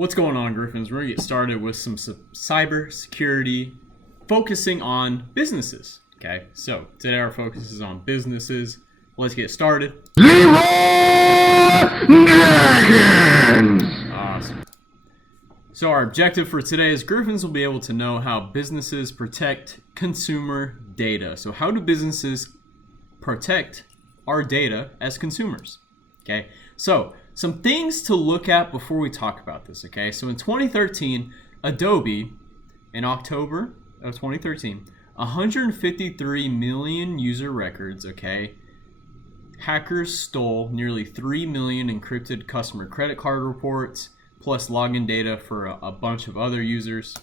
What's going on, Griffins? We're going to get started with some cyber security focusing on businesses. Okay, so today our focus is on businesses. Let's get started. Awesome. So our objective for today is Griffins will be able to know how businesses protect consumer data. So how do businesses protect our data as consumers? Okay, so some things to look at before we talk about this. Okay, so in 2013, Adobe, in October of 2013, 153 million user records. Okay, hackers stole nearly 3 million encrypted customer credit card reports, plus login data for a bunch of other users.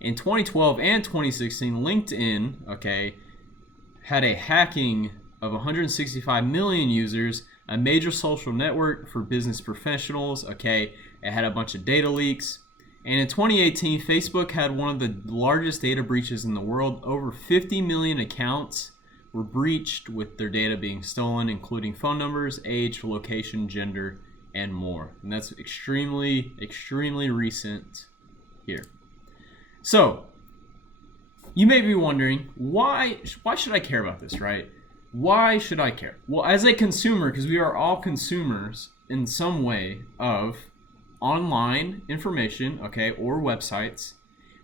In 2012 and 2016, LinkedIn, okay, had a hacking of 165 million users, a major social network for business professionals. Okay, it had a bunch of data leaks. And in 2018, Facebook had one of the largest data breaches in the world. Over 50 million accounts were breached, with their data being stolen, including phone numbers, age, location, gender, and more. And that's extremely recent here. So you may be wondering, why should I care about this, right? Why should I care? Well, as a consumer, because we are all consumers in some way of online information, okay, or websites,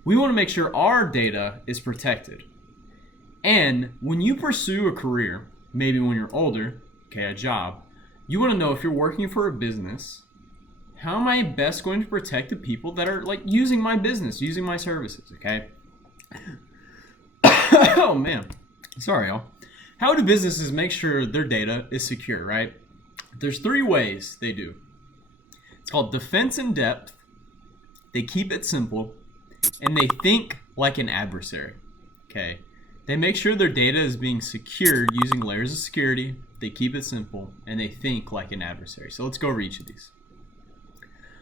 we want to make sure our data is protected. And when you pursue a career, maybe when you're older, okay, a job, you want to know, if you're working for a business, how am I best going to protect the people that are like using my business, using my services, okay? Oh man, sorry y'all. How do businesses make sure their data is secure, right? There's 3 ways they do. It's called defense in depth, they keep it simple, and they think like an adversary, okay? They make sure their data is being secured using layers of security, they keep it simple, and they think like an adversary. So let's go over each of these.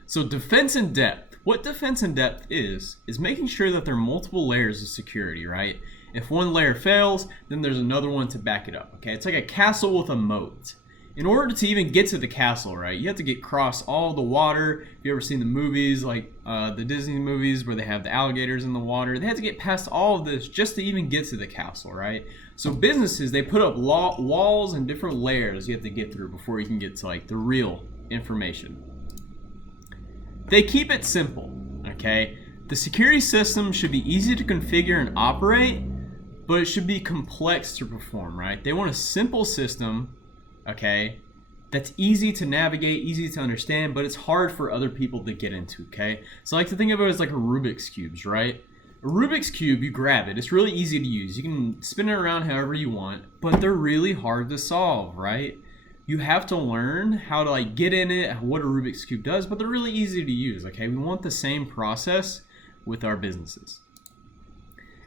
So defense in depth. What defense in depth is making sure that there are multiple layers of security, right? If one layer fails, then there's another one to back it up, okay? It's like a castle with a moat. In order to even get to the castle, right, you have to get across all the water. If you ever seen the movies, like the Disney movies where they have the alligators in the water, they have to get past all of this just to even get to the castle, right? So businesses, they put up walls and different layers you have to get through before you can get to like the real information. They keep it simple, okay? The security system should be easy to configure and operate, but it should be complex to perform, right? They want a simple system, okay, that's easy to navigate, easy to understand, but it's hard for other people to get into, okay? So I like to think of it as like a Rubik's Cubes, right? A Rubik's Cube, you grab it, it's really easy to use. You can spin it around however you want, but they're really hard to solve, right? You have to learn how to like get in it, what a Rubik's Cube does, but they're really easy to use, okay? We want the same process with our businesses.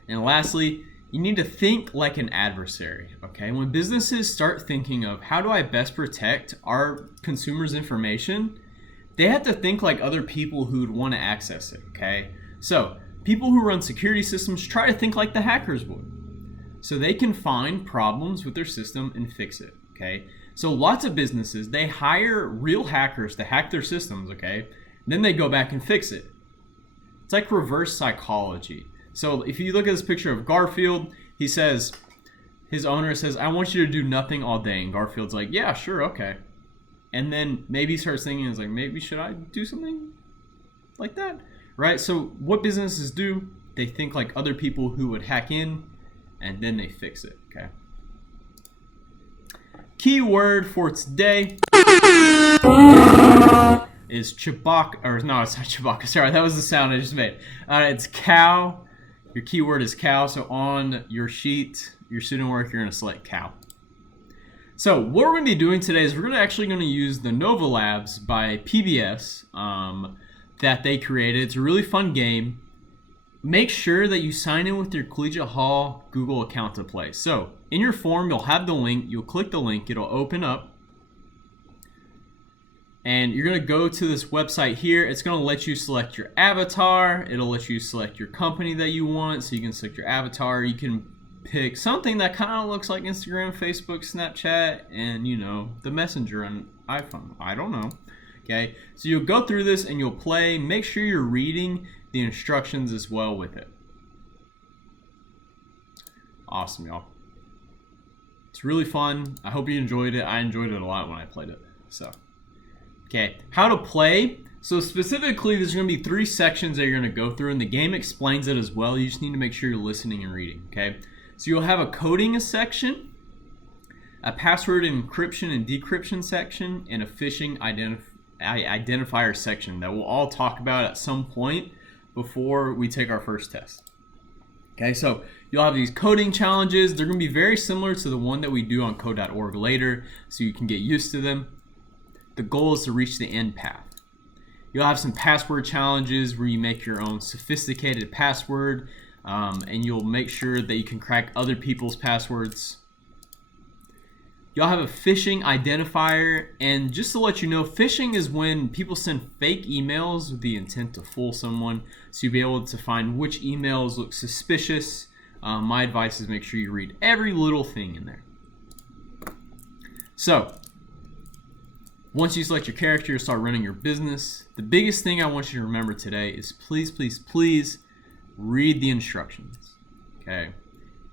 And lastly, you need to think like an adversary, okay? When businesses start thinking of how do I best protect our consumers' information, they have to think like other people who would want to access it, okay? So people who run security systems try to think like the hackers would, so they can find problems with their system and fix it, okay? So lots of businesses, they hire real hackers to hack their systems, okay? Then they go back and fix it. It's like reverse psychology. So if you look at this picture of Garfield, he says, his owner says, I want you to do nothing all day. And Garfield's like, yeah, sure, okay. And then maybe he starts thinking, is like, maybe should I do something like that? Right? So what businesses do, they think like other people who would hack in, and then they fix it, okay? Keyword for today is Chewbacca, or no, it's not Chewbacca, sorry, that was the sound I just made. It's cow. Your keyword is cow, so on your sheet, your student work, you're going to select cow. So what we're going to be doing today is we're actually going to use the Nova Labs by PBS that they created. It's a really fun game. Make sure that you sign in with your Collegiate Hall Google account to play. So in your form, you'll have the link. You'll click the link. It'll open up. And you're going to go to this website here. It's going to let you select your avatar. It'll let you select your company that you want. So you can select your avatar. You can pick something that kind of looks like Instagram, Facebook, Snapchat, and, you know, the Messenger on iPhone. I don't know. Okay, so you'll go through this and you'll play. Make sure you're reading the instructions as well with it. Awesome, y'all. It's really fun. I hope you enjoyed it. I enjoyed it a lot when I played it. So, okay, how to play. So specifically, there's going to be 3 sections that you're going to go through, and the game explains it as well. You just need to make sure you're listening and reading, okay? So you'll have a coding section, a password encryption and decryption section, and a phishing identifier section that we'll all talk about at some point before we take our first test. Okay, so you'll have these coding challenges. They're going to be very similar to the one that we do on code.org later, so you can get used to them. The goal is to reach the end path. You'll have some password challenges where you make your own sophisticated password, and you'll make sure that you can crack other people's passwords. You'll have a phishing identifier, and just to let you know, phishing is when people send fake emails with the intent to fool someone, so you'll be able to find which emails look suspicious. My advice is make sure you read every little thing in there. So, once you select your character, you'll start running your business. The biggest thing I want you to remember today is please, please, please read the instructions, okay?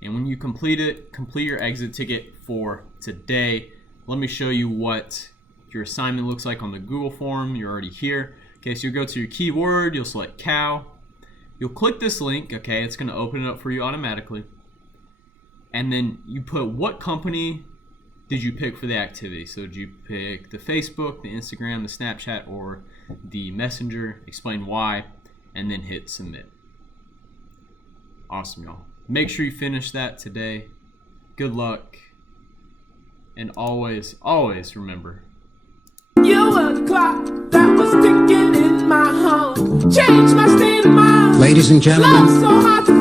And when you complete it, complete your exit ticket for today. Let me show you what your assignment looks like on the Google form. You're already here. Okay, so you'll go to your keyword, you'll select cow. You'll click this link, okay? It's gonna open it up for you automatically. And then you put what company did you pick for the activity? So did you pick the Facebook, the Instagram, the Snapchat, or the Messenger? Explain why, and then hit submit. Awesome, y'all. Make sure you finish that today. Good luck. And always, always remember. You were the clock that was ticking in my home. Changed my state of mind. Ladies and gentlemen. Love so hard to